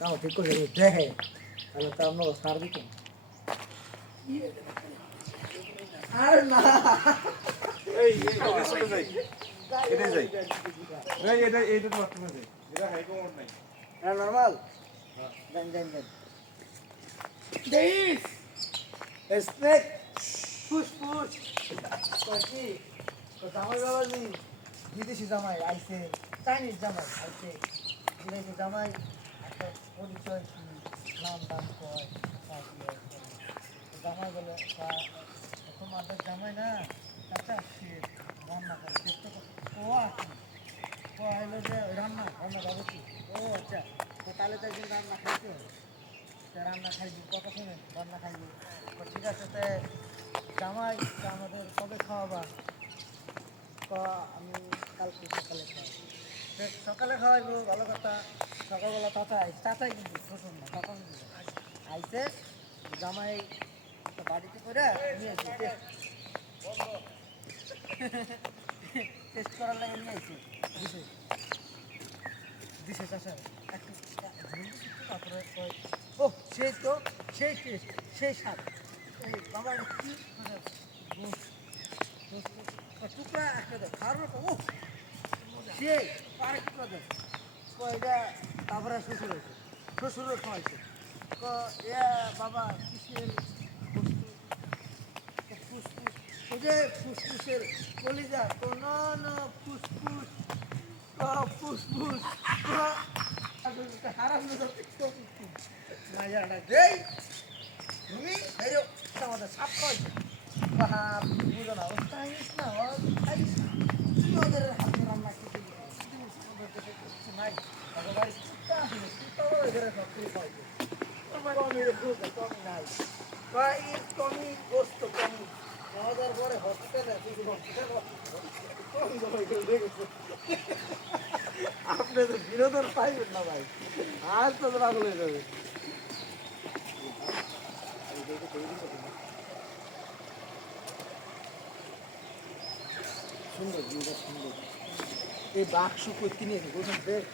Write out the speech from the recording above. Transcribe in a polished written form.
কাম ঠিক করে দেখে তাহলে তো আমরা সার দিত আর না এই এটা চলে যাই এটা যাই এই এটা তো বাথরুমে যাই এটা হাই কমন নাই হ্যাঁ নরমাল দেন দেন দেন দেইস স্নেক পুশ পুশ কি তো জামাই বাবা জি বিদেশি জামাই আইছে চাইনিজ জামাই আইছে বিদেশি জামাই একটা পরিচয় কি নাম দাম কয় জামাই বলে তোমাদের জামাই না চাচা সে রান্না করে দেখতে ও আছে ও হলো যে রান্না রান্না যাবে কি ও আচ্ছা তো তাহলে তো একদিন রান্না খাইতে হবে রান্না খাইবি কথা শুনে রান্না খাইবি তো ঠিক আছে তো জামাই তা আমাদের কবে খাওয়াবা তো আমি কালকে সকালে খাওয়াবো সকালে খাওয়াইবো ভালো কথা সকালবেলা চাচাই কিন্তু শ্বশুর না তখন আইসে জামাই বাড়িতে করে নিয়ে আসি টেস্ট করার লাগে নিয়ে আসি দিছে দিছে চাষা একটু তারপরে ও সেই তো সেই টেস্ট সেই স্বাদ এই বাবার কি টুকরা একটা দেয় খাওয়ার ও সে আরেক টুকরা দেয় এটা তারপরে শ্বশুর হয়েছে শ্বশুরও খাওয়াইছে বাবা কিসের ফুসফুস ওই যে ফুসফুসের কলিজা কোন ফুসফুস ফুসফুস হারাম তুমি আমাদের সাপ খাওয়াইছো বুঝো না ও চাইনিস না ও খাইস না তুমি ওদের হাতে রান্না খেতে নাই ওদের বাড়ি কুত্তা আসলে কুত্তা ওদের সব খেয়ে খাওয়াইছে কমি নাই কমি গোস্ত কমি খাওয়ার পরে হসপিটালে আপনি তো বিনোদন পাইবেন না ভাই আর তো রাগুল হয়ে যাবে সুন্দর সুন্দর এই বাক্স করতে নিয়ে বলছেন দেখ